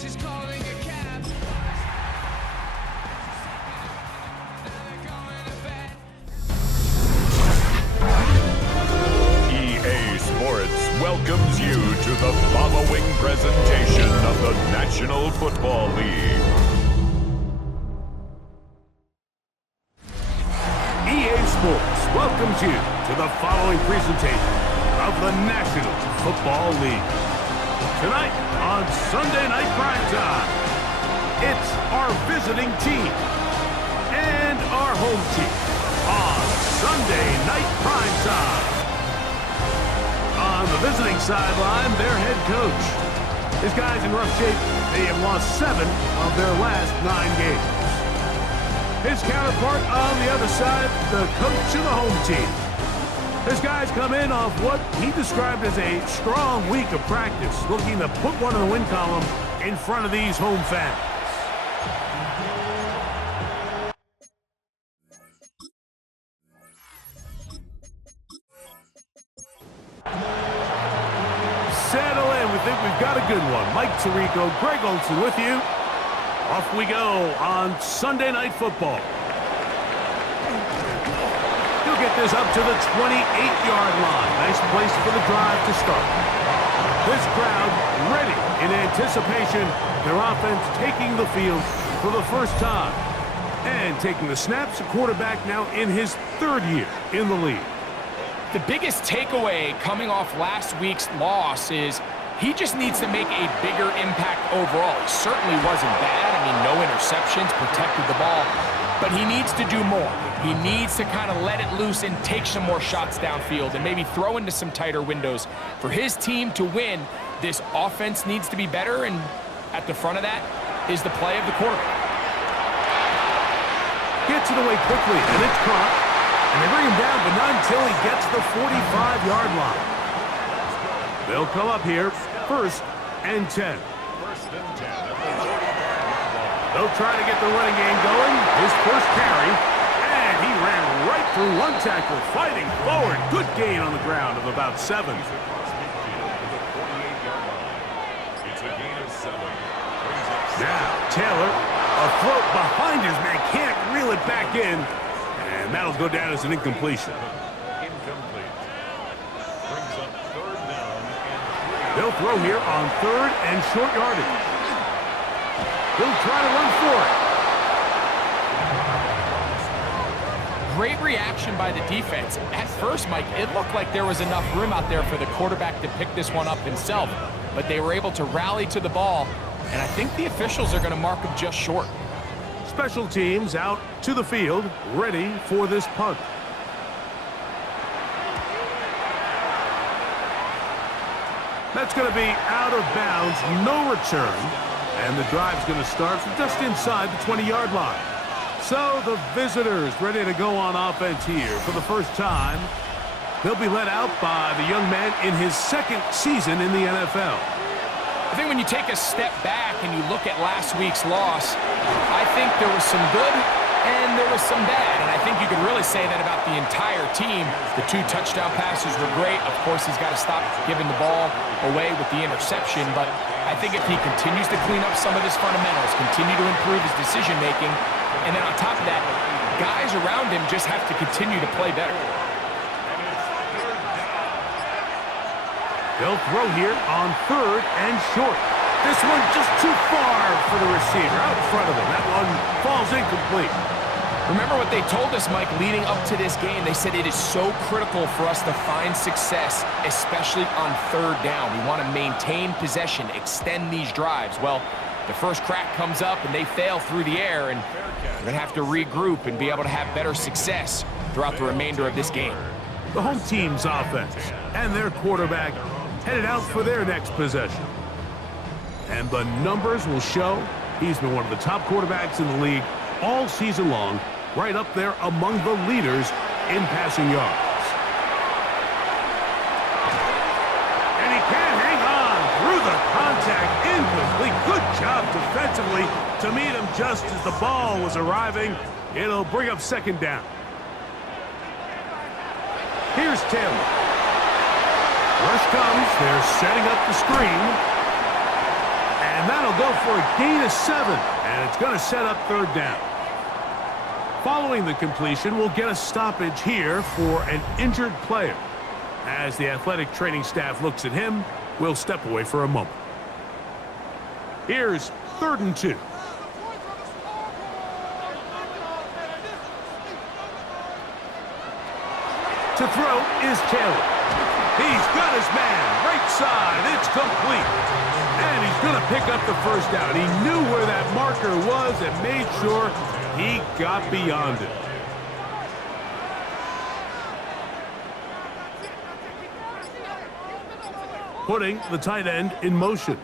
she's calling a cab. EA Sports welcomes you to the following presentation of the National Football League. EA Sports welcomes you to the following presentation of the National Football League. Tonight on Sunday Night Primetime, it's our visiting team and our home team on Sunday Night Primetime. On the visiting sideline, their head coach. His guys in rough shape. They have lost 7 of their last 9 games. His counterpart on the other side, the coach of the home team. His guys come in off what he described as a strong week of practice, looking to put one in the win column in front of these home fans. Settle in. We think we've got a good one. Mike Tirico, Greg Olson with you. Off we go on Sunday Night Football. He'll get this up to the 28-yard line. Nice place for the drive to start. This crowd ready in anticipation. Their offense taking the field for the first time. And taking the snaps, a quarterback now in his 3rd year in the league. The biggest takeaway coming off last week's loss is he just needs to make a bigger impact overall. He certainly wasn't bad. I mean, no interceptions, protected the ball. But he needs to do more. He needs to kind of let it loose and take some more shots downfield and maybe throw into some tighter windows. For his team to win, this offense needs to be better, and at the front of that is the play of the quarterback. Gets it away quickly, and it's caught. And they bring him down, but not until he gets the 45-yard line. They'll come up here, 1st and 10. They'll try to get the running game going. His first carry, and he ran right through one tackle, fighting forward. Good gain on the ground of about 7. Now, Taylor, afloat behind his man, can't reel it back in, and that'll go down as an incompletion. They'll throw here on 3rd and short yardage. He'll try to run for it. Great reaction by the defense. At first, Mike, it looked like there was enough room out there for the quarterback to pick this one up himself, but they were able to rally to the ball, and I think the officials are going to mark him just short. Special teams out to the field, ready for this punt. That's going to be out of bounds, no return. And the drive's going to start from just inside the 20-yard line. So the visitors ready to go on offense here for the first time. They'll be led out by the young man in his 2nd season in the NFL. I think when you take a step back and you look at last week's loss, I think there was some good and there was some bad. And I think you could really say that about the entire team. The 2 touchdown passes were great. Of course, he's got to stop giving the ball away with the interception. But I think if he continues to clean up some of his fundamentals, continue to improve his decision-making, and then on top of that, guys around him just have to continue to play better. They'll throw here on 3rd and short. This one just too far for the receiver out in front of him. That one falls incomplete. Remember what they told us, Mike, leading up to this game. They said it is so critical for us to find success, especially on 3rd down. We want to maintain possession, extend these drives. Well, the first crack comes up and they fail through the air, and we're going to have to regroup and be able to have better success throughout the remainder of this game. The home team's offense and their quarterback headed out for their next possession. And the numbers will show he's been one of the top quarterbacks in the league all season long, right up there among the leaders in passing yards. And he can't hang on through the contact, incomplete. Good job defensively to meet him just as the ball was arriving. It'll bring up 2nd down. Here's Taylor. Rush comes. They're setting up the screen. And that'll go for a gain of 7, and it's going to set up third down. Following the completion, we'll get a stoppage here for an injured player. As the athletic training staff looks at him, we'll step away for a moment. Here's 3rd and 2. To throw is Taylor. He's got his man, right side, it's complete. And he's going to pick up the first down. He knew where that marker was and made sure he got beyond it. Putting the tight end in motion.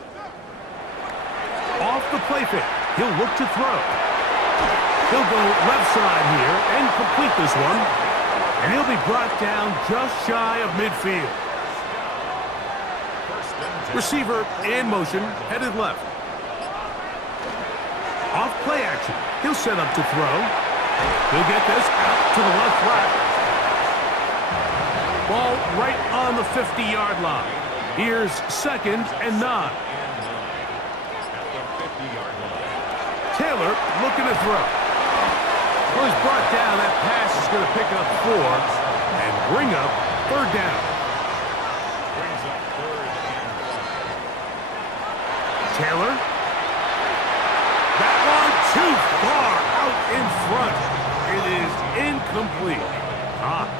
Off the play fake, he'll look to throw. He'll go left side here and complete this one. And he'll be brought down just shy of midfield. Receiver in motion, headed left. Off play action, he'll set up to throw. He'll get this out to the left flat. Ball right on the 50-yard line. Here's 2nd and 9. Taylor looking to throw. Well, he's brought down. That pass is going to pick up 4 and bring up third down. Taylor. That one too far out in front. It is incomplete.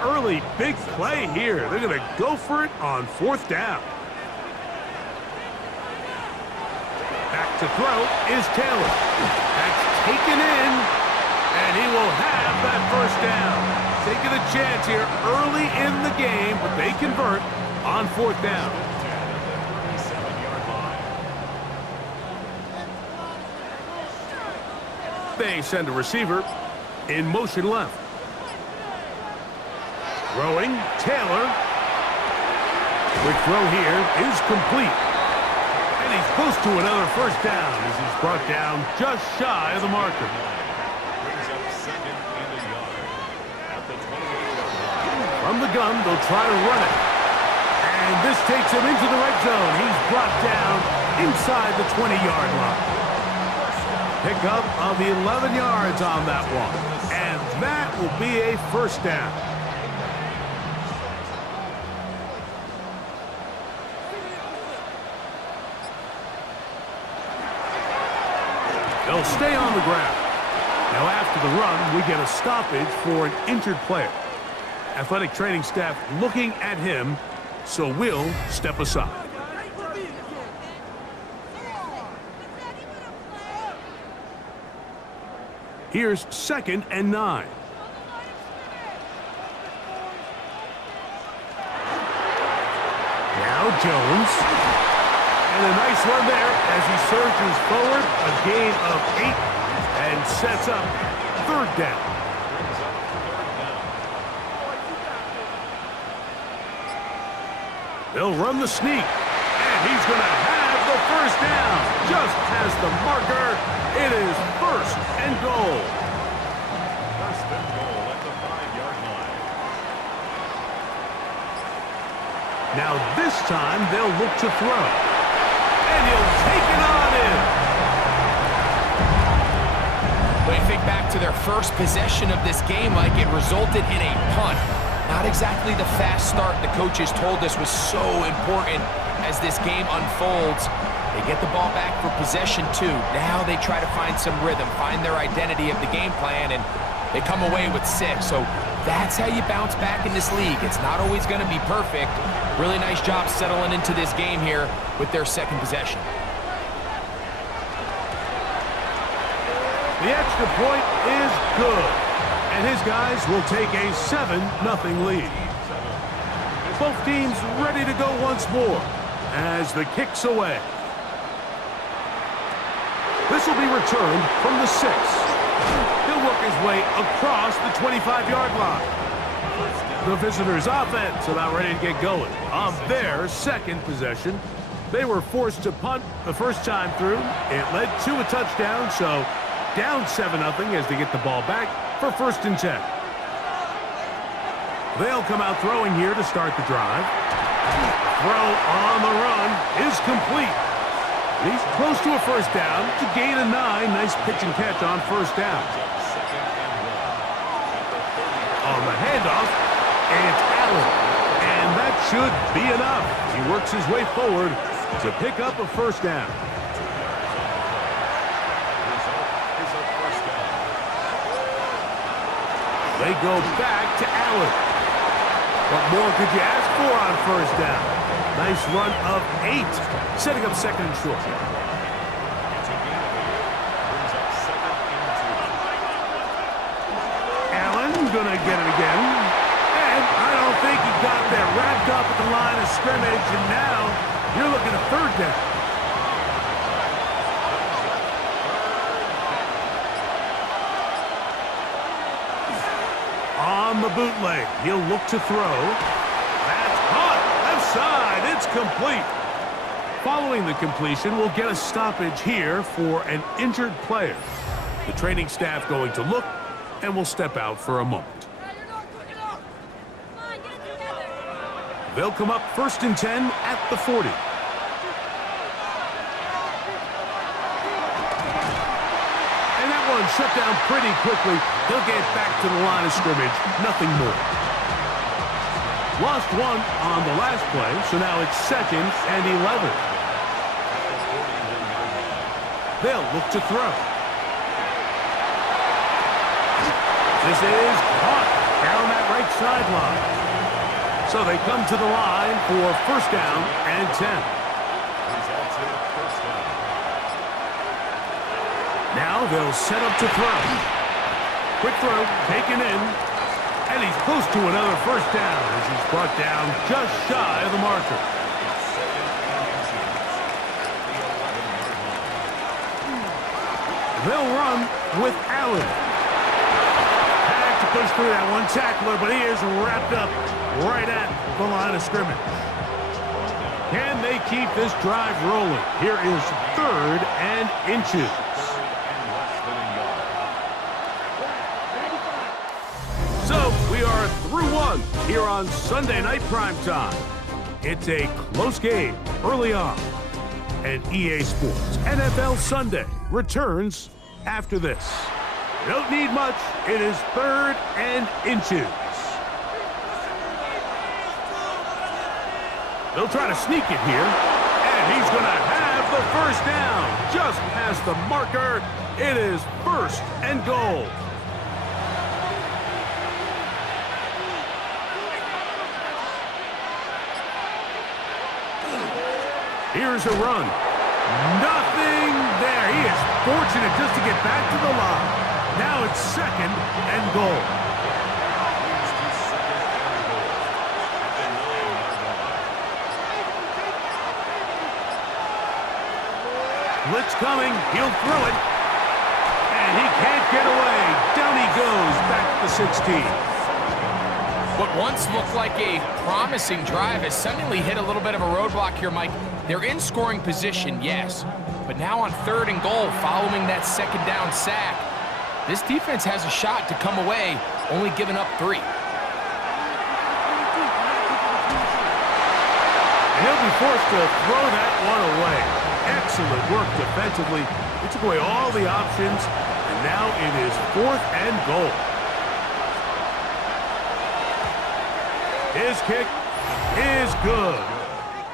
Early big play here. They're going to go for it on 4th down. Back to throw is Taylor. That's taken in, and he will have that first down. Taking a chance here early in the game, but they convert on 4th down. They send a receiver in motion left. Throwing, Taylor. Quick throw here is complete. And he's close to another first down as he's brought down just shy of the marker. From the gun, they'll try to run it. And this takes him into the red zone. He's brought down inside the 20-yard line. Pickup of 11 yards on that one. And that will be a first down. They'll stay on the ground. Now after the run, we get a stoppage for an injured player. Athletic training staff looking at him, so we'll step aside. Here's 2nd and 9. Now Jones. And a nice run there as he surges forward. A gain of 8 and sets up third down. They'll run the sneak. And he's going to have the first down. Just has the marker. It is 1st and goal. 1st and goal at the 5-yard line. Now this time they'll look to throw. And he'll take it on in. When you think back to their first possession of this game, Mike, it resulted in a punt. Not exactly the fast start the coaches told us was so important as this game unfolds. They get the ball back for possession 2. Now they try to find some rhythm, find their identity of the game plan, and they come away with 6. So that's how you bounce back in this league. It's not always going to be perfect. Really nice job settling into this game here with their 2nd possession. The extra point is good. And his guys will take a 7-0 lead. Both teams ready to go once more as the kick's away. This will be returned from the 6. He'll work his way across the 25-yard line. The visitors' offense about ready to get going on their 2nd possession. They were forced to punt the first time through. It led to a touchdown, so down 7-0 as they get the ball back for 1st and 10. They'll come out throwing here to start the drive. Throw on the run is complete. He's close to a first down to gain a 9. Nice pitch and catch on first down. On the handoff, it's Allen. And that should be enough. He works his way forward to pick up a first down. They go back to Allen. What more could you ask for on first down? Nice run of 8, setting up second and short. Allen gonna get it again. And I don't think he got there. Wrapped up at the line of scrimmage, and now you're looking at third down. On the bootleg, he'll look to throw. That's caught. Left side, it's complete. Following the completion, we'll get a stoppage here for an injured player. The training staff going to look, and we'll step out for a moment. They'll come up 1st and 10 at the 40. And that one shut down pretty quickly. He'll get back to the line of scrimmage. Nothing more. Lost one on the last play, so now it's 2nd and 11. They'll look to throw. This is caught down that right sideline. So they come to the line for first down and 10. Now they'll set up to throw. Quick throw, taken in, and he's close to another first down as he's brought down just shy of the marker. They'll run with Allen. Had to push through that one tackler, but he is wrapped up right at the line of scrimmage. Can they keep this drive rolling? Here is 3rd and inches. So we are through one here on Sunday Night Primetime. It's a close game early on. And EA Sports NFL Sunday returns after this. You don't need much. It is 3rd and inches. They'll try to sneak it here, and he's going to have the first down. Just past the marker, it is 1st and goal. Here's a run. Nothing there. He is fortunate just to get back to the line. Now it's 2nd and goal. Blitz coming, he'll throw it, and he can't get away. Down he goes, back to the 16. What once looked like a promising drive has suddenly hit a little bit of a roadblock here, Mike. They're in scoring position, yes, but now on 3rd and goal, following that 2nd down sack, this defense has a shot to come away, only giving up 3. He'll be forced to throw that one away. Excellent work defensively. He took away all the options, and now it is 4th and goal. His kick is good.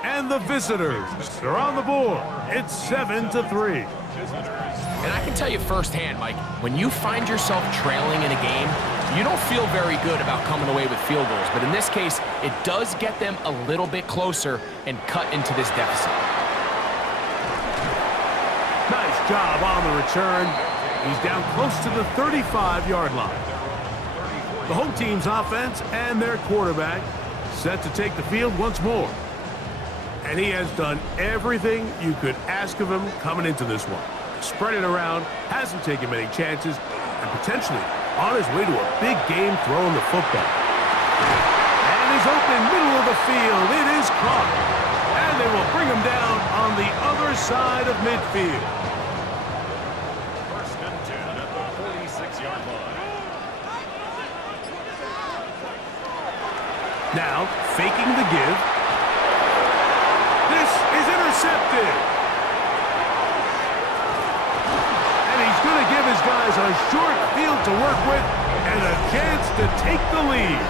And the visitors are on the board. It's 7-3. And I can tell you firsthand, Mike, when you find yourself trailing in a game, you don't feel very good about coming away with field goals. But in this case, it does get them a little bit closer and cut into this deficit. Nice job on the return. He's down close to the 35-yard line. The home team's offense and their quarterback set to take the field once more. And he has done everything you could ask of him coming into this one. Spread it around, hasn't taken many chances, and potentially on his way to a big game throwing the football. And he's open middle of the field. It is caught. And they will bring him down on the other side of midfield. 1st and 10 at the 46-yard line. Now, faking the give. This is intercepted. has a short field to work with and a chance to take the lead.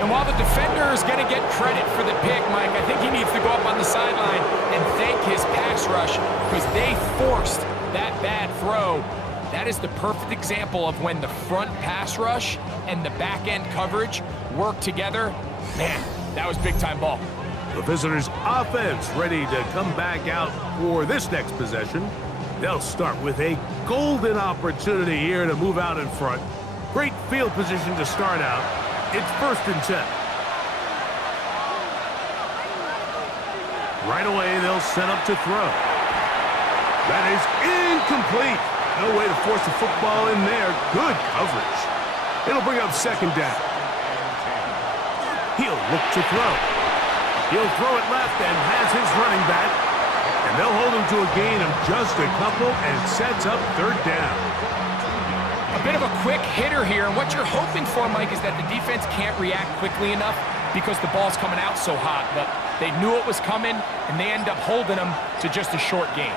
And while the defender is going to get credit for the pick, Mike, I think he needs to go up on the sideline and thank his pass rush because they forced that bad throw. That is the perfect example of when the front pass rush and the back end coverage work together. Man, that was big-time ball. The visitors' offense ready to come back out for this next possession. They'll start with a golden opportunity here to move out in front. Great field position to start out. It's 1st and 10. Right away, they'll set up to throw. That is incomplete. No way to force the football in there. Good coverage. It'll bring up 2nd down. He'll look to throw. He'll throw it left and has his running back. And they'll hold him to a gain of just a couple and sets up 3rd down. A bit of a quick hitter here, and what you're hoping for, Mike, is that the defense can't react quickly enough because the ball's coming out so hot. But they knew it was coming, and they end up holding them to just a short gain.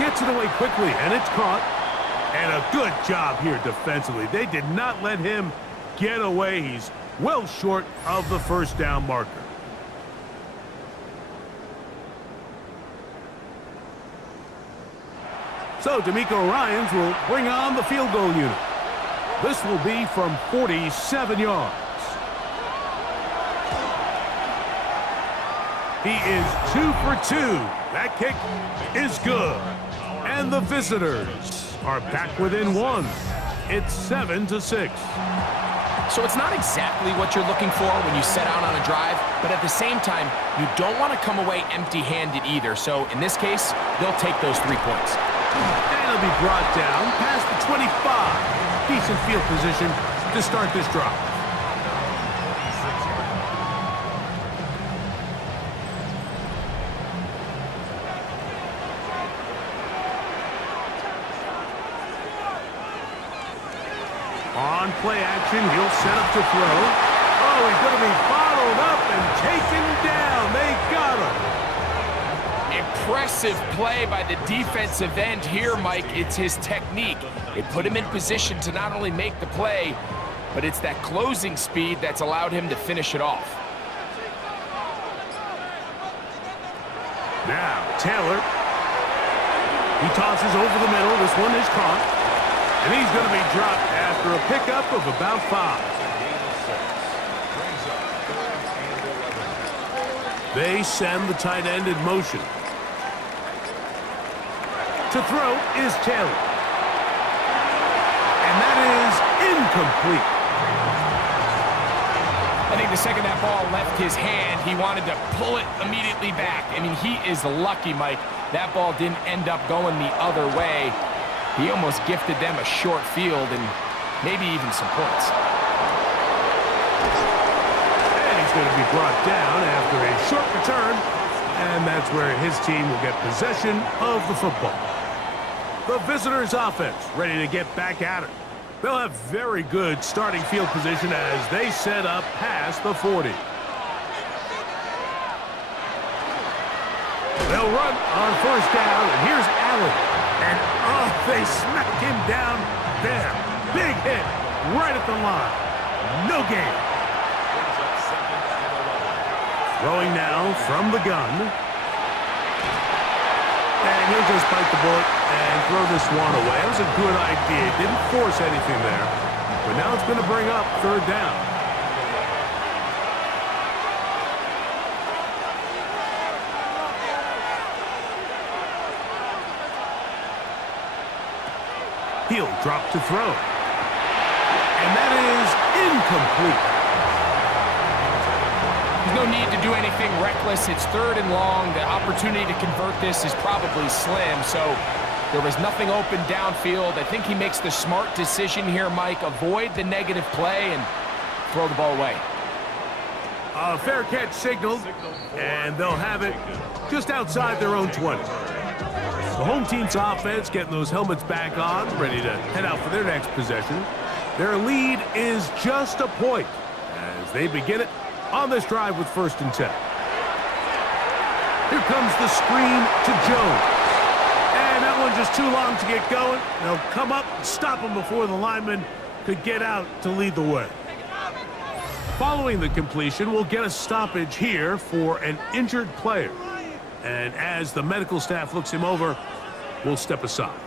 Gets it away quickly, and it's caught. And a good job here defensively. They did not let him get away. He's well short of the 1st down marker. So D'Amico Ryans will bring on the field goal unit. This will be from 47 yards. He is 2 for 2. That kick is good. And the visitors are back within 1. It's 7-6. So it's not exactly what you're looking for when you set out on a drive, but at the same time, you don't want to come away empty-handed either. So in this case, they'll take those 3 points. And it'll be brought down past the 25. Decent field position to start this drive. On play action, he'll set up to throw. Oh, he's going to be bottled up and taken down. They got him. Impressive play by the defensive end here, Mike. It's his technique. It put him in position to not only make the play, but it's that closing speed that's allowed him to finish it off. Now, Taylor. He tosses over the middle. This one is caught. And he's going to be dropped after a pickup of about 5. They send the tight end in motion. To throw is Taylor. And that is incomplete. I think the second that ball left his hand, he wanted to pull it immediately back. I mean, he is lucky, Mike. That ball didn't end up going the other way. He almost gifted them a short field and maybe even some points. And he's going to be brought down after a short return. And that's where his team will get possession of the football. The visitors' offense ready to get back at it. They'll have very good starting field position as they set up past the 40. They'll run on 1st down, and here's Allen. And, oh, they smack him down there. Big hit right at the line. No gain. Throwing now from the gun. And he'll just bite the bullet and throw this one away. That was a good idea. He didn't force anything there. But now it's going to bring up 3rd down. He'll drop to throw. And that is incomplete. There's no need to do anything reckless. It's 3rd and long. The opportunity to convert this is probably slim. So there was nothing open downfield. I think he makes the smart decision here, Mike. Avoid the negative play and throw the ball away. A fair catch signaled, and they'll have it just outside their own 20. The home team's offense getting those helmets back on, ready to head out for their next possession. Their lead is just a point as they begin it on this drive with 1st and 10. Here comes the screen to Jones. one just too long to get going. They'll come up and stop him before the lineman could get out to lead the way. Following the completion, we'll get a stoppage here for an injured player. And as the medical staff looks him over, we'll step aside.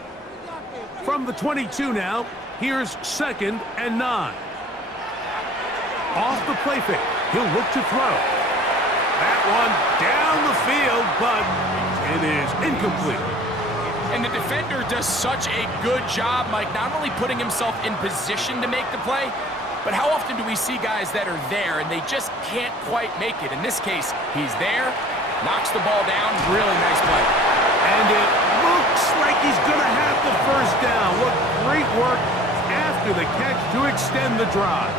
From the 22 now, here's 2nd and 9. Off the play fake, he'll look to throw. That one down the field, but it is incomplete. And the defender does such a good job, Mike, not only putting himself in position to make the play, but how often do we see guys that are there and they just can't quite make it? In this case, he's there, knocks the ball down, really nice play. And it looks like he's going to have the first down. What great work after the catch to extend the drive.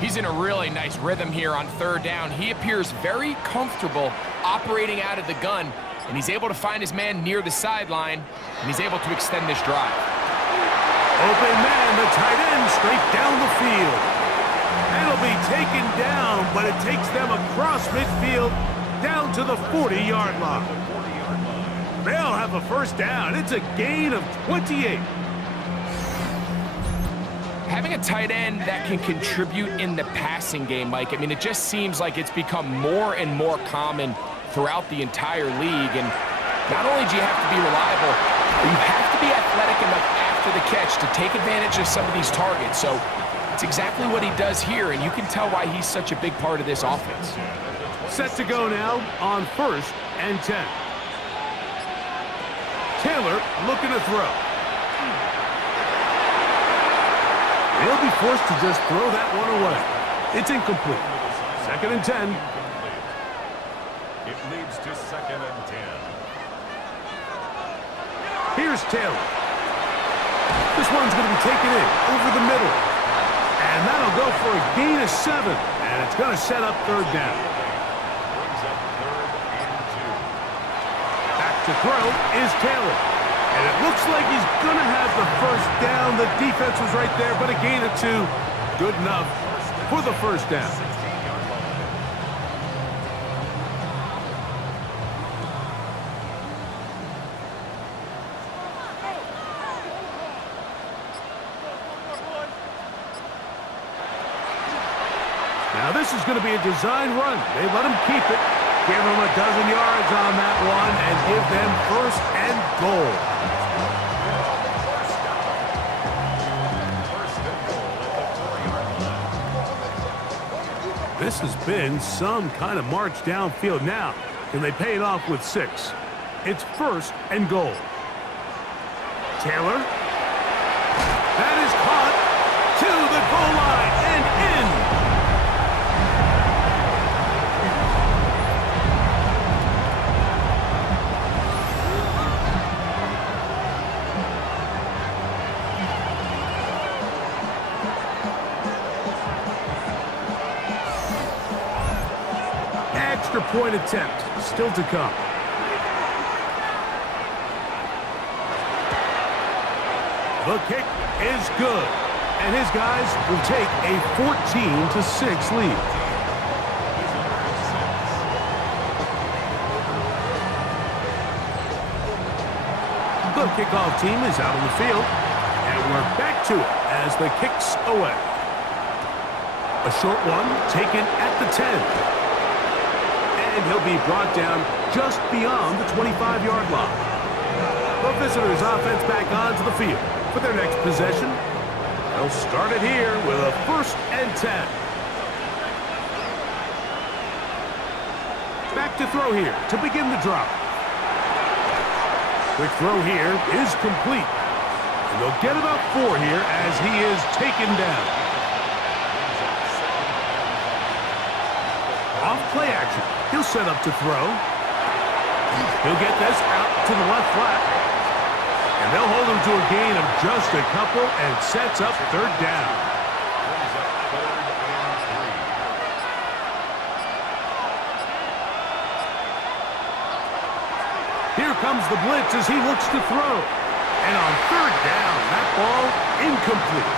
He's in a really nice rhythm here on 3rd down. He appears very comfortable operating out of the gun, and he's able to find his man near the sideline, and he's able to extend this drive. Open man, the tight end, straight down the field. That'll be taken down, but it takes them across midfield down to the 40-yard line. They'll have a first down. It's a gain of 28. Having a tight end that can contribute in the passing game, Mike, I mean, it just seems like it's become more and more common throughout the entire league. And not only do you have to be reliable, but you have to be athletic enough after the catch to take advantage of some of these targets. So it's exactly what he does here, and you can tell why he's such a big part of this offense. Set to go now on 1st and 10. Taylor looking to throw. He'll be forced to just throw that one away. It's incomplete. 2nd and 10. It leads to 2nd and 10. Here's Taylor. This one's going to be taken in over the middle. And that'll go for a gain of 7. And it's going to set up 3rd down. Back to throw is Taylor. And it looks like he's going to have the first down. The defense was right there, but a gain of 2. Good enough for the first down. Now this is going to be a design run. They let him keep it. Give him a dozen yards on that one and give them 1st and goal. This has been some kind of march downfield. Now, can they pay it off with 6? It's 1st and goal. Taylor. That is caught to the goal line and in. Extra point attempt still to come. The kick is good, and his guys will take a 14-6 lead. The kickoff team is out on the field, and we're back to it as the kick's away. A short one taken at the 10. And he'll be brought down just beyond the 25-yard line. The visitors' offense back onto the field for their next possession. They'll start it here with a 1st and 10. Back to throw here to begin the drive. Quick throw here is complete. And they'll get about 4 here as he is taken down. Off play action. He'll set up to throw. He'll get this out to the left flat. And they'll hold him to a gain of just a couple and sets up 3rd down. Here comes the blitz as he looks to throw. And on third down, that ball incomplete.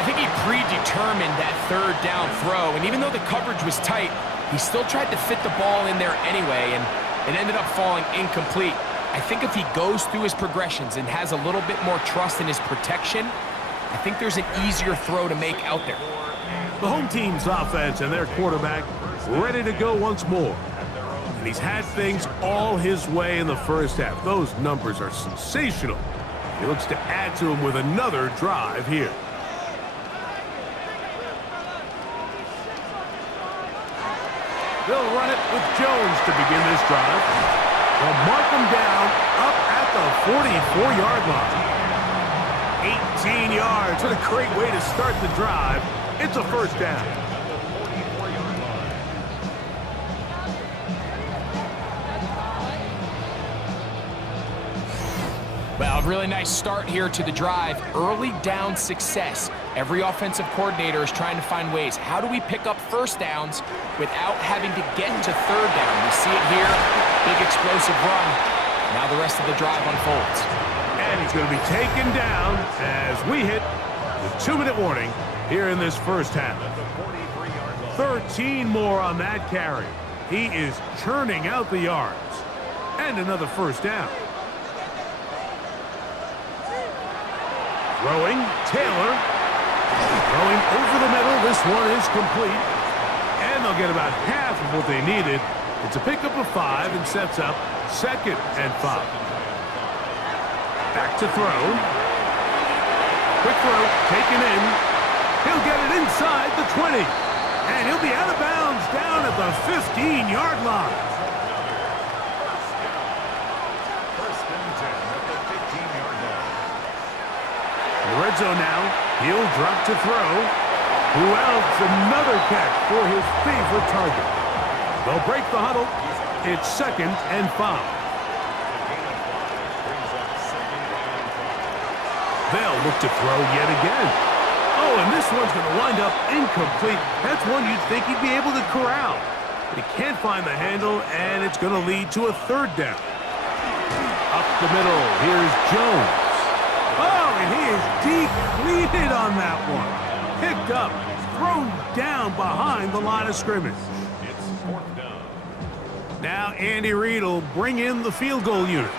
I think he predetermined that third down throw, and even though the coverage was tight, he still tried to fit the ball in there anyway, and it ended up falling incomplete. I think if he goes through his progressions and has a little bit more trust in his protection, I think there's an easier throw to make out there. The home team's offense and their quarterback ready to go once more. And he's had things all his way in the first half. Those numbers are sensational. He looks to add to them with another drive here. They'll run it with Jones to begin this drive. They'll mark him down up at the 44-yard line. 18 yards. What a great way to start the drive. It's a first down. Well, a really nice start here to the drive. Early down success. Every offensive coordinator is trying to find ways. How do we pick up first downs without having to get to third down? We see it here. Big explosive run. Now the rest of the drive unfolds. And he's going to be taken down as we hit the 2-minute warning here in this first half. 13 more on that carry. He is churning out the yards. And another first down. Throwing, Taylor. Throwing over the middle. This one is complete. And they'll get about half of what they needed. It's a pickup of 5 and sets up 2nd and 5. Back to throw. Quick throw, taken in. He'll get it inside the 20. And he'll be out of bounds down at the 15-yard line. First and 10 at the 15-yard line. The red zone now. He'll drop to throw. Who else? Another catch for his favorite target. They'll break the huddle. It's 2nd and 5. They'll look to throw yet again. Oh, and this one's going to wind up incomplete. That's one you'd think he'd be able to corral. But he can't find the handle, and it's going to lead to a 3rd down. Up the middle, here's Jones. Oh, and he is depleted on that one. Picked up, thrown down behind the line of scrimmage. It's 4th down. Now Andy Reid will bring in the field goal unit.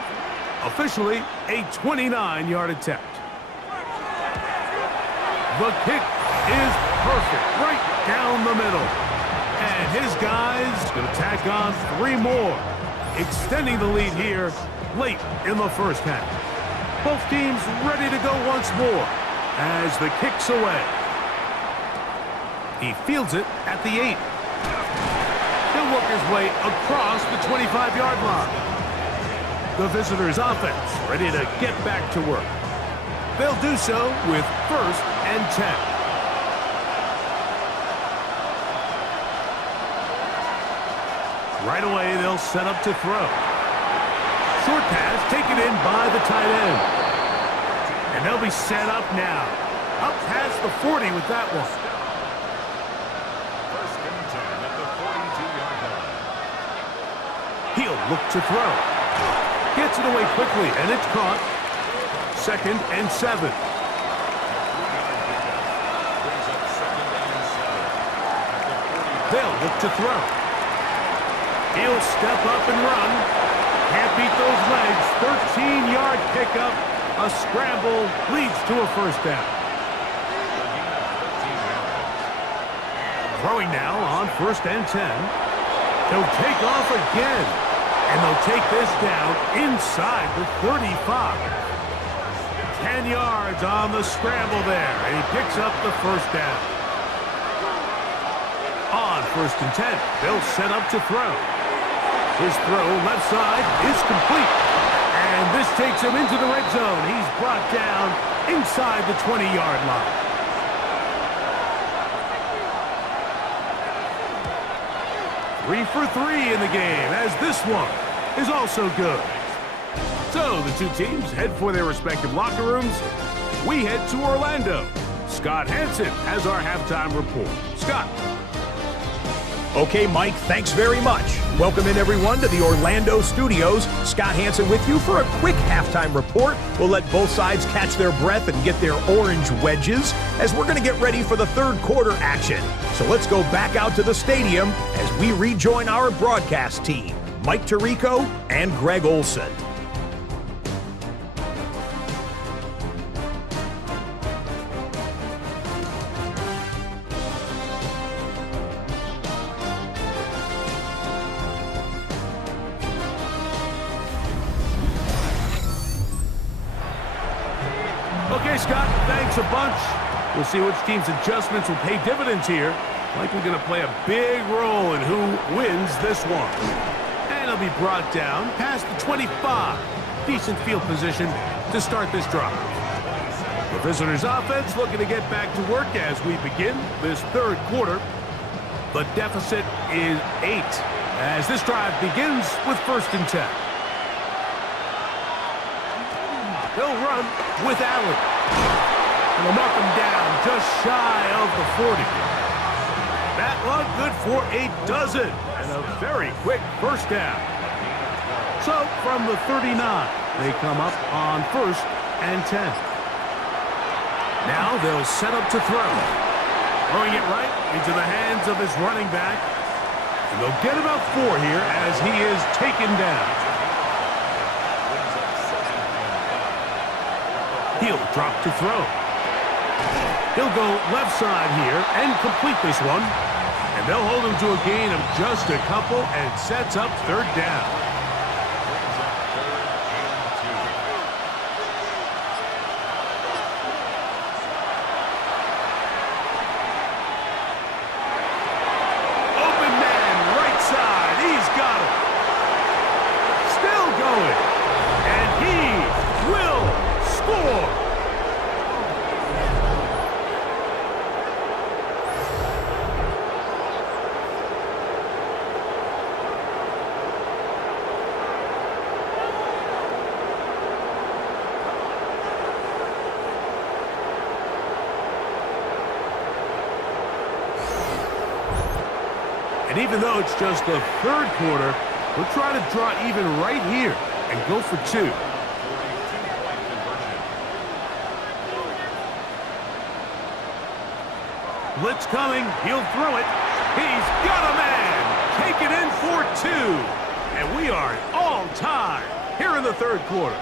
Officially a 29-yard attempt. The kick is perfect, right down the middle. And his guys going to tack on 3 more, extending the lead here late in the first half. Both teams ready to go once more as the kick's away. He fields it at the 8. He'll work his way across the 25-yard line. The visitors' offense ready to get back to work. They'll do so with 1st and 10. Right away, they'll set up to throw. Short pass taken in by the tight end. And they'll be set up now. Up past the 40 with that one. First and 10 at the 42-yard line. He'll look to throw. Gets it away quickly, and it's caught. 2nd and 7. They'll look to throw. He'll step up and run. Can't beat those legs. 13-yard pickup. A scramble leads to a first down. Throwing now on 1st and 10. He'll take off again. And they'll take this down inside the 35. 10 yards on the scramble there. And he picks up the first down. On 1st and 10, they'll set up to throw. His throw left side is complete. And this takes him into the red zone. He's brought down inside the 20-yard line. Three for 3 in the game, as this one is also good. So the two teams head for their respective locker rooms. We head to Orlando. Scott Hansen has our halftime report. Scott. Okay, Mike, thanks very much. Welcome in, everyone, to the Orlando studios. Scott Hansen with you for a quick halftime report. We'll let both sides catch their breath and get their orange wedges as we're going to get ready for the third quarter action. So let's go back out to the stadium as we rejoin our broadcast team, Mike Tirico and Greg Olson. Okay, Scott, thanks a bunch. We'll see which team's adjustments will pay dividends here. Likely going to play a big role in who wins this one. And it'll be brought down past the 25. Decent field position to start this drive. The visitors' offense looking to get back to work as we begin this third quarter. The deficit is 8 as this drive begins with 1st and 10. They'll run with Allen. And they'll mark him down just shy of the 40. That run good for a dozen. And a very quick first down. So from the 39, they come up on 1st and 10. Now they'll set up to throw. Throwing it right into the hands of his running back. And they'll get about 4 here as he is taken down. He'll drop to throw. He'll go left side here and complete this one. And they'll hold him to a gain of just a couple and sets up 3rd down. Open man, right side. He's got it. Still going. And he will score. And even though it's just the 3rd quarter, we'll try to draw even right here and go for 2. Blitz coming. He'll throw it. He's got a man. Take it in for 2. And we are all tied here in the 3rd quarter.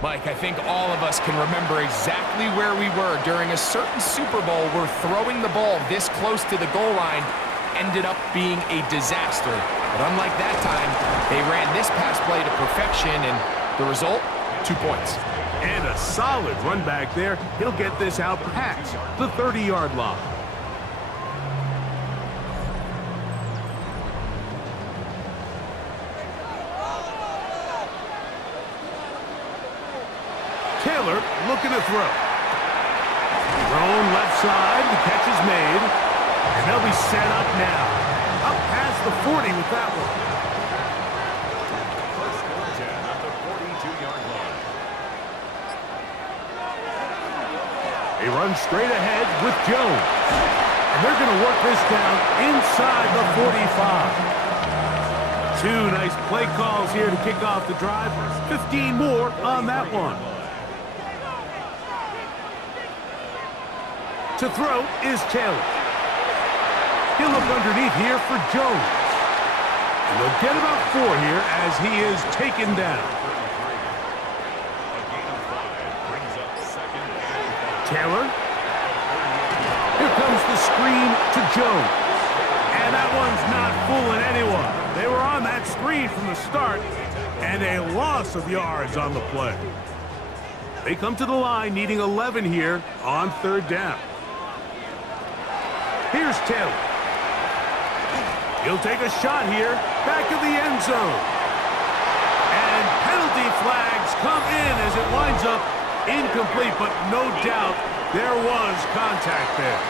Mike, I think all of us can remember exactly where we were during a certain Super Bowl where throwing the ball this close to the goal line ended up being a disaster. But unlike that time, they ran this pass play to perfection, and the result, 2 points. And a solid run back there. He'll get this out past the 30-yard line. Taylor looking to throw. Thrown left side. The catch is made. And they'll be set up now. Up past the 40 with that one. First down at the 42-yard line. They run straight ahead with Jones. And they're going to work this down inside the 45. 2 nice play calls here to kick off the drive. 15 more on that one. To throw is Taylor. He'll look underneath here for Jones. And they'll get about 4 here as he is taken down. Taylor. Here comes the screen to Jones. And that one's not fooling anyone. They were on that screen from the start. And a loss of yards on the play. They come to the line needing 11 here on 3rd down. Here's Taylor. He'll take a shot here, back of the end zone. And penalty flags come in as it winds up incomplete, but no doubt there was contact there.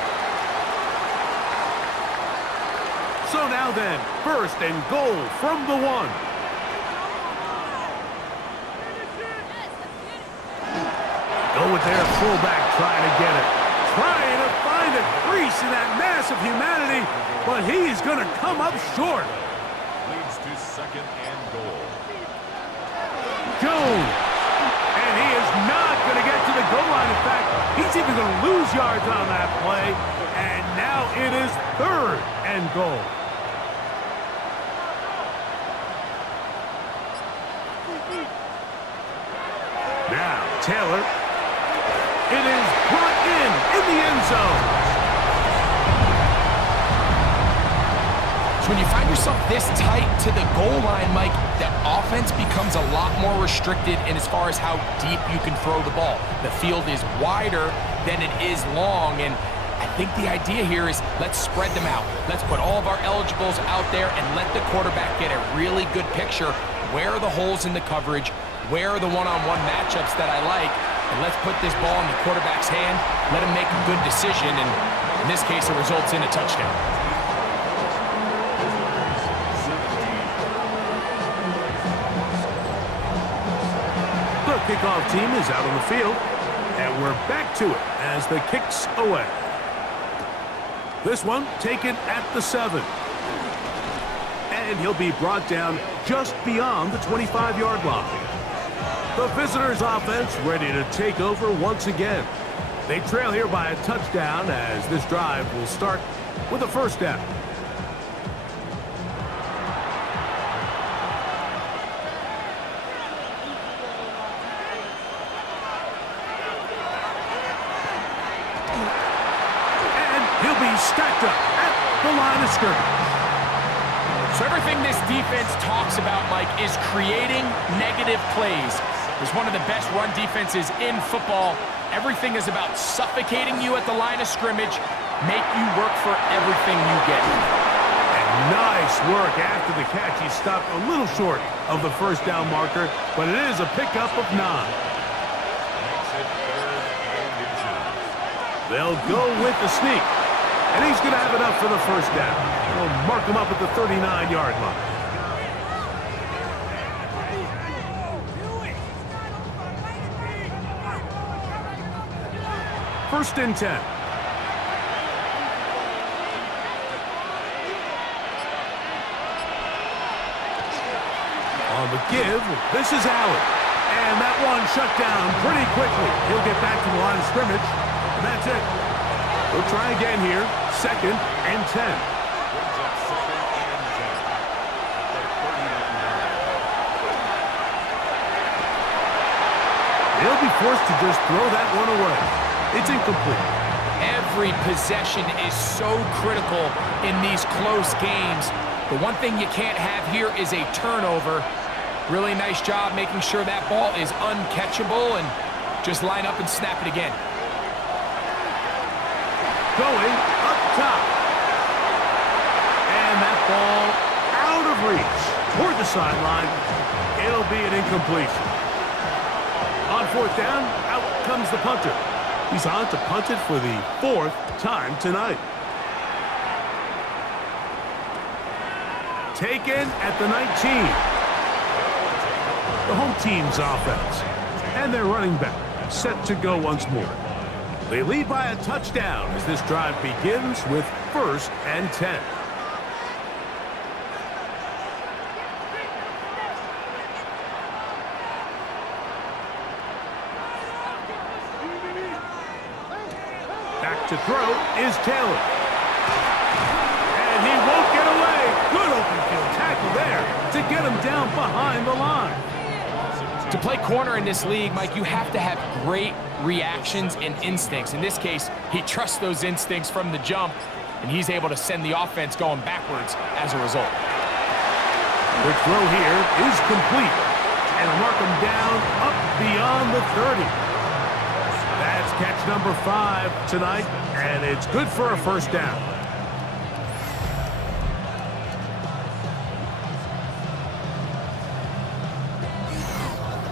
So now then, first and goal from the 1. Go with their fullback trying to get it. Trying to find a crease in that mass of humanity, but he's going to come up short. Leads to second and goal. Jones. And he is not going to get to the goal line. In fact, he's even going to lose yards on that play. And now it is third and goal. Now, Taylor. It is brought in the end zone. So when you find yourself this tight to the goal line, Mike, the offense becomes a lot more restricted in as far as how deep you can throw the ball. The field is wider than it is long, and I think the idea here is let's spread them out. Let's put all of our eligibles out there and let the quarterback get a really good picture. Where are the holes in the coverage? Where are the one-on-one matchups that I like? And let's put this ball in the quarterback's hand, let him make a good decision, and in this case, it results in a touchdown. The kickoff team is out on the field, and we're back to it as the kick's away. This one taken at the 7. And he'll be brought down just beyond the 25-yard line. The visitors' offense ready to take over once again. They trail here by a touchdown as this drive will start with a first down. And he'll be stacked up at the line of scrimmage. So everything this defense talks about, Mike, is creating negative plays. It's one of the best run defenses in football. Everything is about suffocating you at the line of scrimmage, make you work for everything you get. And nice work after the catch. He stopped a little short of the first down marker, but it is a pickup of 9. Makes it third and inches. They'll go with the sneak. And he's going to have it up for the first down. They'll mark him up at the 39-yard line. First and 10. On the give, this is Allen. And that one shut down pretty quickly. He'll get back to the line of scrimmage. And that's it. We'll try again here. Second and 10. Brings up second and 10. They'll be forced to just throw that one away. It's incomplete. Every possession is so critical in these close games. The one thing you can't have here is a turnover. Really nice job making sure that ball is uncatchable, and just line up and snap it again. Going up top. And that ball out of reach toward the sideline. It'll be an incompletion. On fourth down, out comes the punter. He's on to punt it for the 4th time tonight. Taken at the 19. The home team's offense. And their running back set to go once more. They lead by a touchdown as this drive begins with first and 10. Back to throw is Taylor. And he won't get away. Good open field tackle there to get him down behind the line. To play corner in this league, Mike, you have to have great reactions and instincts. In this case, he trusts those instincts from the jump, and he's able to send the offense going backwards as a result. The throw here is complete, and mark him down up beyond the 30. That's catch number 5 tonight, and it's good for a first down.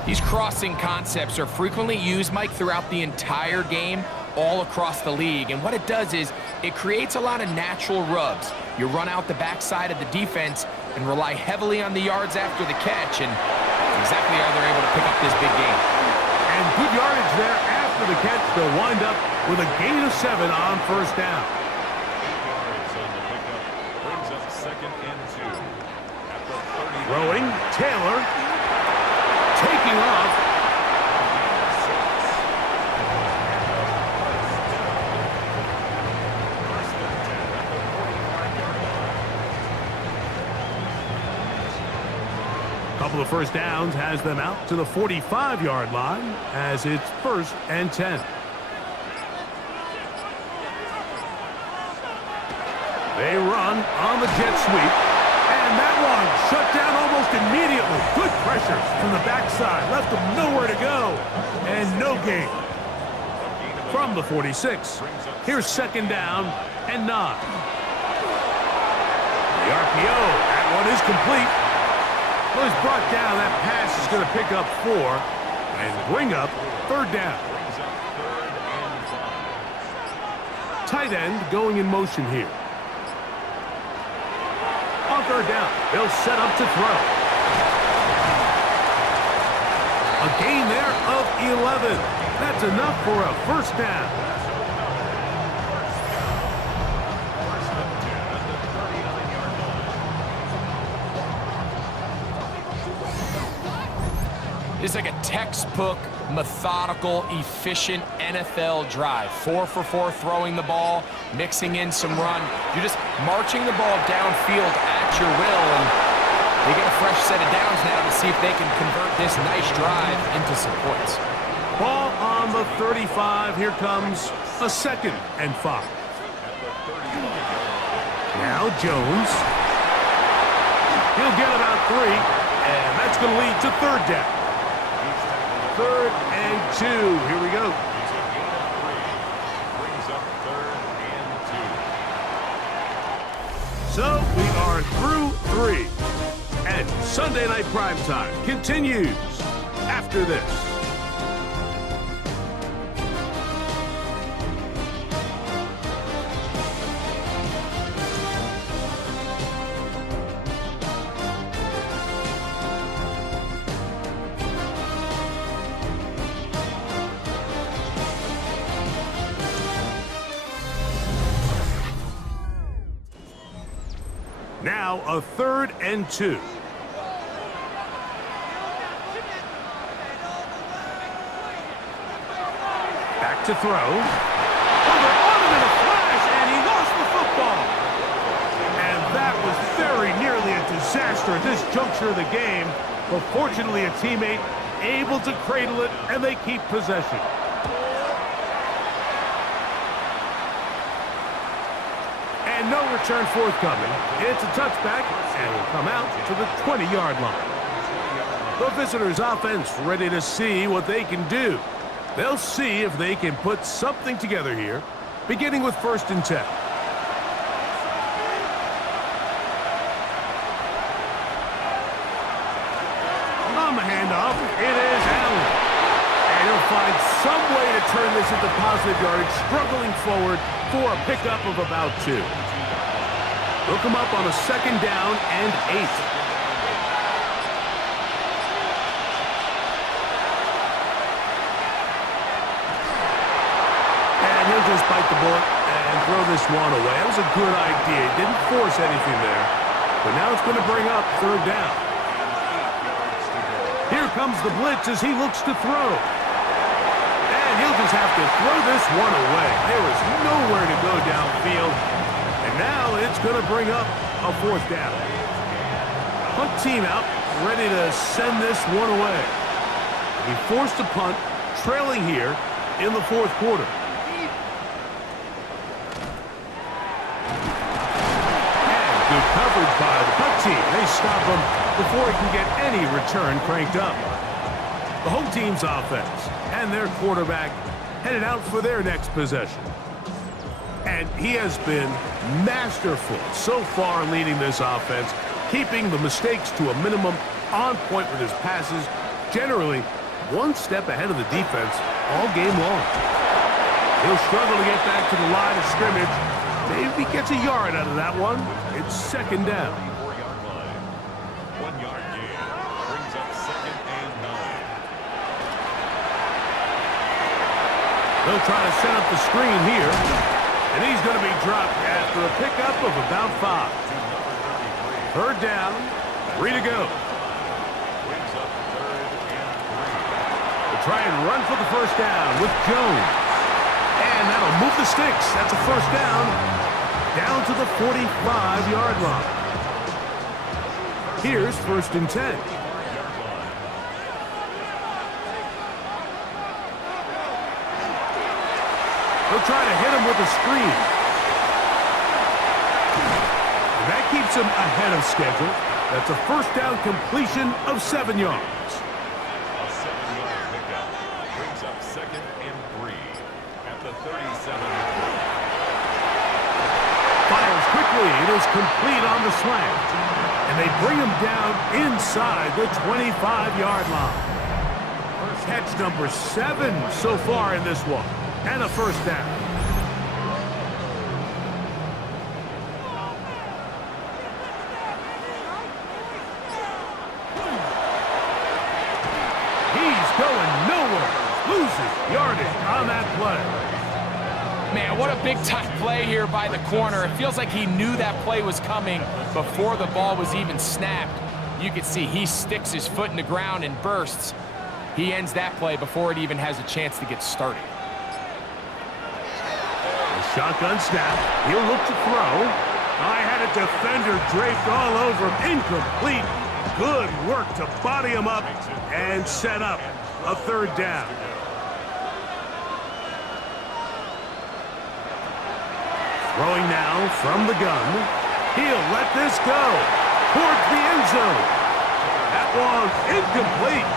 These crossing concepts are frequently used, Mike, throughout the entire game, all across the league. And what it does is it creates a lot of natural rubs. You run out the backside of the defense and rely heavily on the yards after the catch, and exactly how they're able to pick up this big game. And good yardage there after the catch. They'll wind up with a gain of 7 on first down. Throwing, Taylor. Taking off. Couple of first downs has them out to the 45-yard line as it's 1st and 10. They run on the jet sweep, and that one shut down almost immediately. Good pressure from the backside, left them nowhere to go, and no gain. From the 46, here's 2nd down and 9. The RPO, that one is complete. Well, he's brought down. That pass is going to pick up 4 and bring up 3rd down. Tight end going in motion here. On 3rd down, they'll set up to throw. A gain there of 11. That's enough for a 1st down. It's like a textbook, methodical, efficient NFL drive. 4 for 4 throwing the ball, mixing in some run. You're just marching the ball downfield at your will, and they get a fresh set of downs now to see if they can convert this nice drive into some points. Ball on the 35. Here comes a 2nd and 5. Now Jones. He'll get about 3, and that's going to lead to 3rd down. 3rd and 2. Here we go. So we are through 3. And Sunday Night Primetime continues after this. Now a 3rd and 2. Back to throw. Oh, they're on him in a flash, and he lost the football. And that was very nearly a disaster at this juncture of the game. But fortunately, a teammate able to cradle it, and they keep possession. And no return forthcoming. It's a touchback, and will come out to the 20-yard line. The visitors' offense ready to see what they can do. They'll see if they can put something together here, beginning with 1st and 10. On the handoff, it is Allen. And he'll find some way to turn this into positive yardage, struggling forward for a pickup of about 2. They'll come up on a 2nd down and 8. And he'll just bite the bullet and throw this one away. That was a good idea. He didn't force anything there. But now it's going to bring up 3rd down. Here comes the blitz as he looks to throw. And he'll just have to throw this one away. There is nowhere to go downfield. And now it's going to bring up a 4th down. Punt team out, ready to send this one away. We forced a punt, trailing here in the 4th quarter. And good coverage by the punt team. They stop him before he can get any return cranked up. The home team's offense and their quarterback headed out for their next possession. And he has been masterful so far leading this offense, keeping the mistakes to a minimum, on point with his passes, generally one step ahead of the defense all game long. He'll struggle to get back to the line of scrimmage. Maybe he gets a yard out of that one. It's second down. 1 yard gain brings up 2nd and 9. They'll try to set up the screen here. And he's going to be dropped after a pickup of about 5. Third down, 3 to go. Brings up 3rd and 3. They'll try and run for the first down with Jones. And that'll move the sticks. That's a first down. Down to the 45-yard line. Here's 1st and 10. They'll try to hit him with a screen. And that keeps him ahead of schedule. That's a first down completion of 7 yards. A 7-yard pickup brings up 2nd and 3 at the 37-yard line. Fires quickly. It is complete on the slant. And they bring him down inside the 25-yard line. Catch number 7 so far in this one. And a first down. He's going nowhere. Loses yardage on that play. Man, what a big-time play here by the corner. It feels like he knew that play was coming before the ball was even snapped. You can see he sticks his foot in the ground and bursts. He ends that play before it even has a chance to get started. Shotgun snap. He'll look to throw. I had a defender draped all over him. Incomplete. Good work to body him up and set up a third down. Throwing now from the gun. He'll let this go towards the end zone. That one incomplete.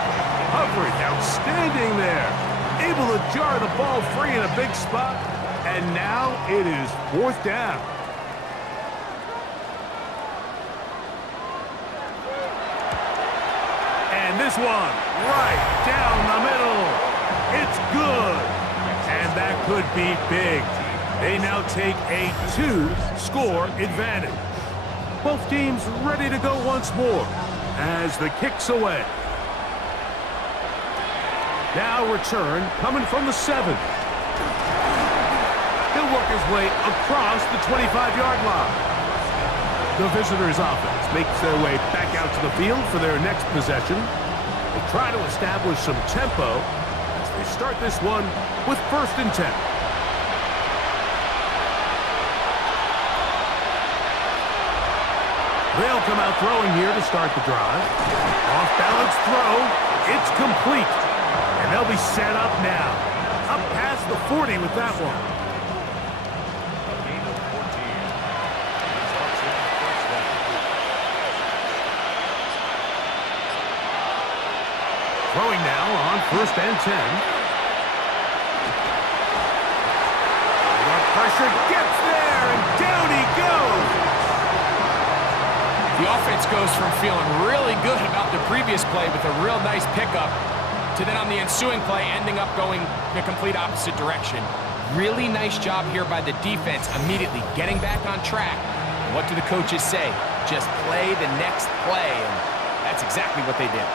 Coverage outstanding there. Able to jar the ball free in a big spot. And now it is 4th down. And this one right down the middle. It's good. And that could be big. They now take a 2-score advantage. Both teams ready to go once more as the kick's away. Now return coming from the 7. He'll work his way across the 25-yard line. The visitors' offense makes their way back out to the field for their next possession. They try to establish some tempo as they start this one with 1st and 10. They'll come out throwing here to start the drive. Off-balance throw. It's complete. And they'll be set up now. Up past the 40 with that one. Throwing now on 1st and 10. The pressure gets there, and down he goes. The offense goes from feeling really good about the previous play with a real nice pickup to then on the ensuing play ending up going the complete opposite direction. Really nice job here by the defense immediately getting back on track. And what do the coaches say? Just play the next play, and that's exactly what they did.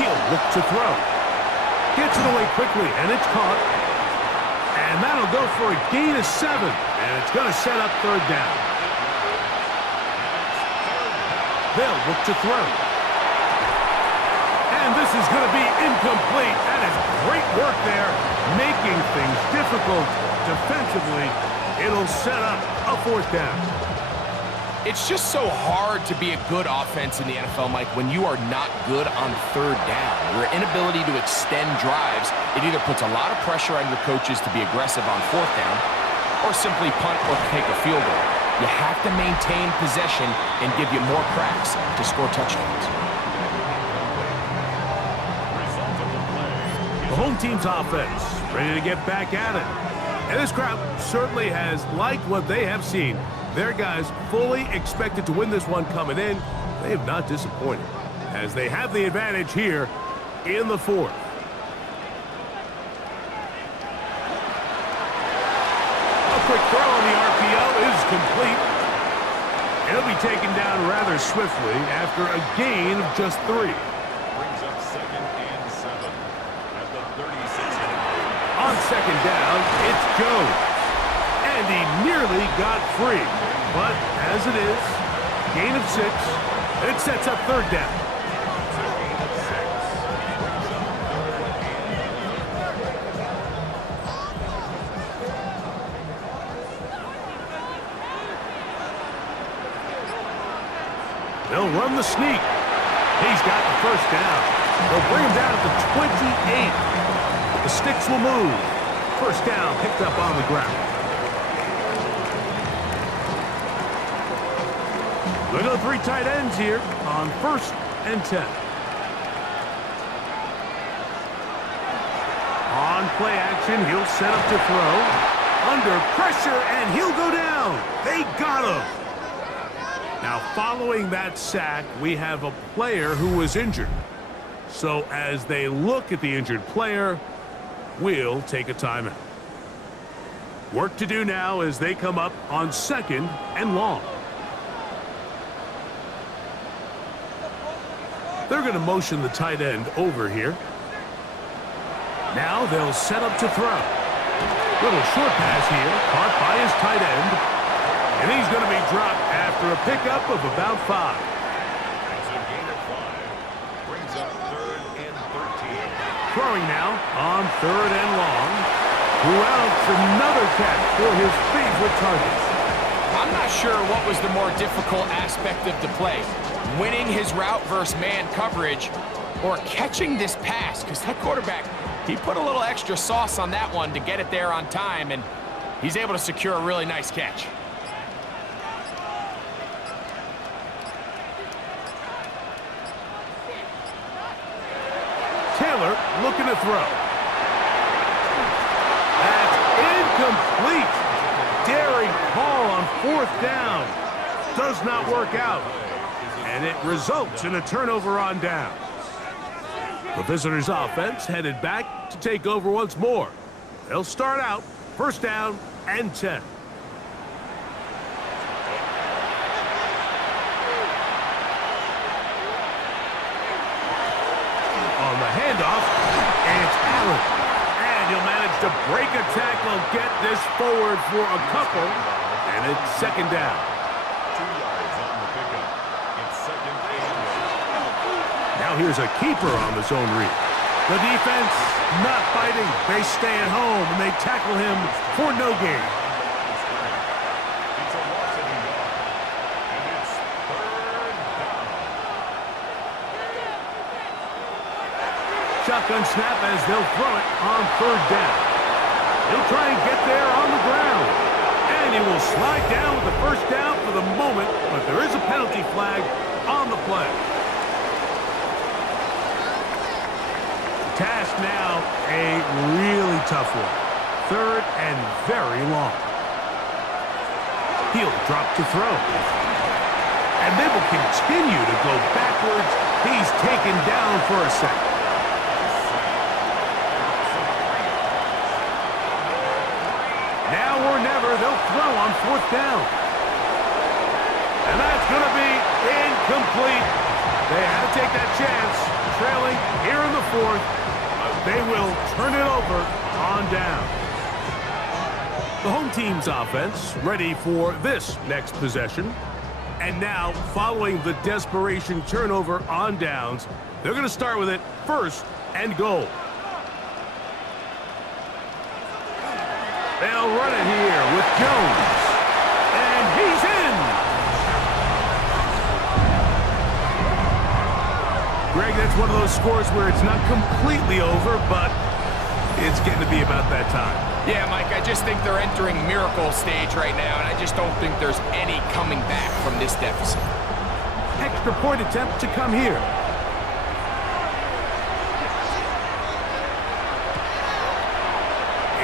He'll look to throw. Gets it away quickly, and it's caught. And that'll go for a gain of 7. And it's going to set up 3rd down. They'll look to throw. And this is going to be incomplete. That is great work there, making things difficult defensively. It'll set up a 4th down. It's just so hard to be a good offense in the NFL, Mike, when you are not good on 3rd down. Your inability to extend drives, it either puts a lot of pressure on your coaches to be aggressive on 4th down or simply punt or take a field goal. You have to maintain possession and give you more cracks to score touchdowns. The home team's offense ready to get back at it. And this crowd certainly has liked what they have seen. Their guys fully expected to win this one coming in, They have not disappointed as they have the advantage here in the fourth. A quick throw on the RPO is complete. He'll be taken down rather swiftly after a gain of just 3. Brings up 2nd and 7 at the 36-yard line. On second down, it's Jones. And he nearly got free. But as it is, gain of 6. It sets up third down. They'll run the sneak. He's got the first down. They'll bring him down at the 28. The sticks will move. First down picked up on the ground. Look at the 3 tight ends here on 1st and 10. On play action, he'll set up to throw. Under pressure, and he'll go down. They got him. Now, following that sack, we have a player who was injured. So as they look at the injured player, we'll take a timeout. Work to do now as they come up on 2nd and long. They're going to motion the tight end over here. Now they'll set up to throw. Little short pass here, caught by his tight end. And he's going to be dropped after a pickup of about 5. It's a gain of 5. Brings up 3rd and 13. Throwing now on 3rd and long. Who else? Another catch for his favorite target. I'm not sure what was the more difficult aspect of the play. Winning his route versus man coverage or catching this pass, because that quarterback, he put a little extra sauce on that one to get it there on time, and he's able to secure a really nice catch. Taylor looking to throw. That's incomplete. Daring call on 4th down. Does not work out. And it results in a turnover on down. The visitors' offense headed back to take over once more. They'll start out 1st down and 10. On the handoff, and it's Allen. And he'll manage to break a tackle, get this forward for a couple, and it's 2nd down. 2 yards on the pickup. It's 2nd and 1. Now here's a keeper on the zone read. The defense not fighting. They stay at home, and they tackle him for no gain. It's a loss of 1 yard. And it's 3rd down. Shotgun snap as they'll throw it on 3rd down. He'll try and get there on the ground. And he will slide down with the first down for the moment, but there is a penalty flag on the play. Task now a really tough one. 3rd and very long. He'll drop to throw. And they will continue to go backwards. He's taken down for a second. Now or never, they'll throw on 4th down. And that's going to be incomplete. They had to take that chance, trailing here in the 4th. They will turn it over on down. The home team's offense ready for this next possession. And now, following the desperation turnover on downs, they're going to start with it 1st and goal. They'll run it here with Jones. And he's in. Greg, that's one of those scores where it's not completely over, but it's getting to be about that time. Yeah, Mike, I just think they're entering miracle stage right now, and I just don't think there's any coming back from this deficit. Extra point attempt to come here.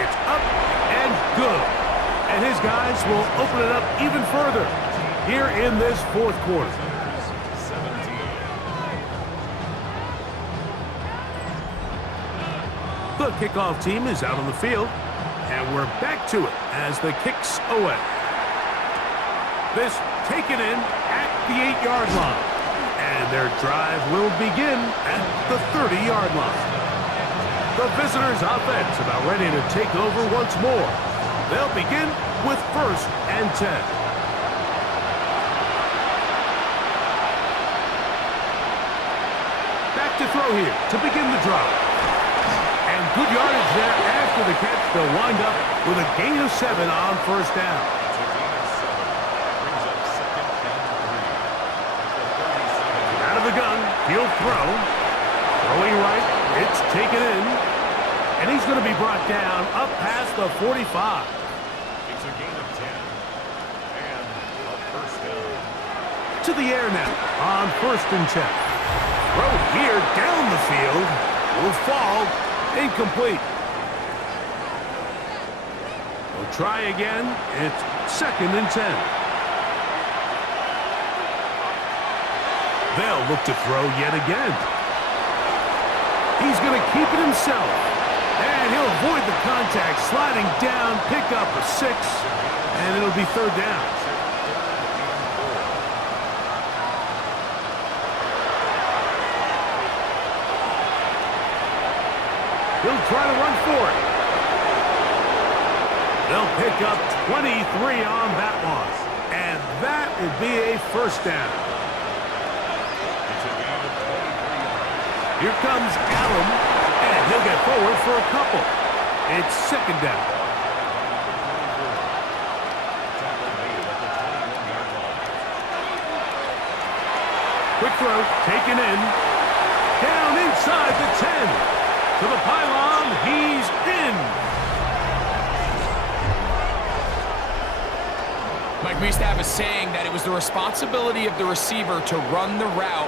It's up and good. And his guys will open it up even further here in this 4th quarter. 7 The kickoff team is out on the field, and we're back to it as the kick's away. This taken in at the 8-yard line, and their drive will begin at the 30-yard line. The visitors' offense about ready to take over once more. They'll begin with 1st and 10. Back to throw here to begin the drive. And good yardage there after the catch. They'll wind up with a gain of 7 on 1st down. Out of the gun, he'll throw. Throwing right, it's taken in. And he's going to be brought down up past the 45. It's a gain of 10. And a 1st down. To the air now on 1st and 10. Throw here down the field. Will fall. Incomplete. We'll try again. It's 2nd and 10. They'll look to throw yet again. He's going to keep it himself. And he'll avoid the contact, sliding down, pick up a 6, and it'll be 3rd down. He'll try to run for it. They'll pick up 23 on that one. And that will be a 1st down. Here comes Allen, and he'll get forward for a couple. It's 2nd down. Quick throw, taken in. Down inside the 10. To the pylon, he's in. Mike, we used to have a saying that it was the responsibility of the receiver to run the route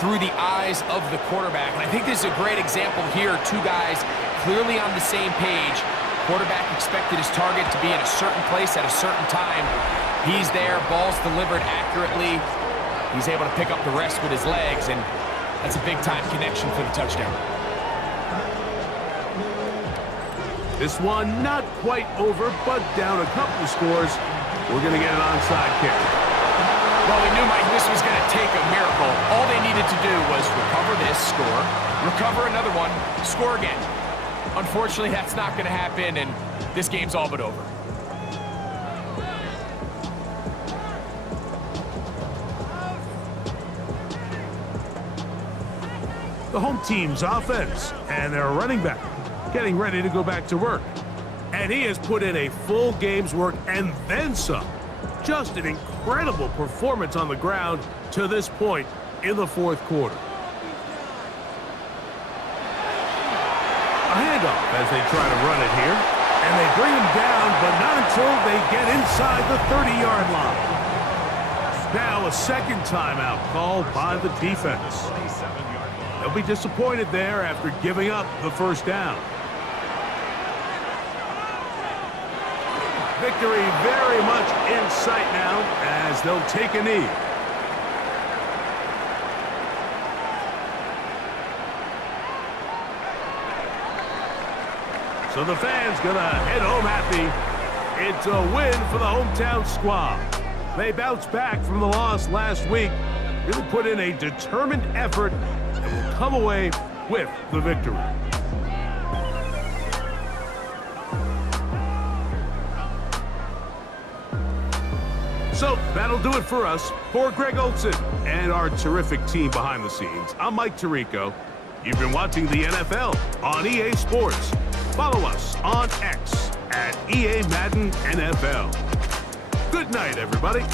through the eyes of the quarterback. And I think this is a great example here. 2 guys clearly on the same page. Quarterback expected his target to be in a certain place at a certain time. He's there, ball's delivered accurately. He's able to pick up the rest with his legs, and that's a big-time connection for the touchdown. This one not quite over, but down a couple of scores. We're going to get an onside kick. Well, we knew, Mike, this was going to take a miracle. All they needed to do was recover this, score, recover another one, score again. Unfortunately, that's not going to happen, and this game's all but over. The home team's offense and their running back getting ready to go back to work. And he has put in a full game's work and then some. Just an incredible performance on the ground to this point in the 4th quarter. A handoff as they try to run it here. And they bring him down, but not until they get inside the 30-yard line. Now a 2nd timeout called by the defense. They'll be disappointed there after giving up the 1st down. Victory very much in sight now as they'll take a knee. So the fans gonna head home happy. It's a win for the hometown squad. They bounced back from the loss last week, really put in a determined effort, and will come away with the victory. So that'll do it for us. For Greg Olson and our terrific team behind the scenes, I'm Mike Tirico. You've been watching the NFL on EA Sports. Follow us on X at EA Madden NFL. Good night, everybody.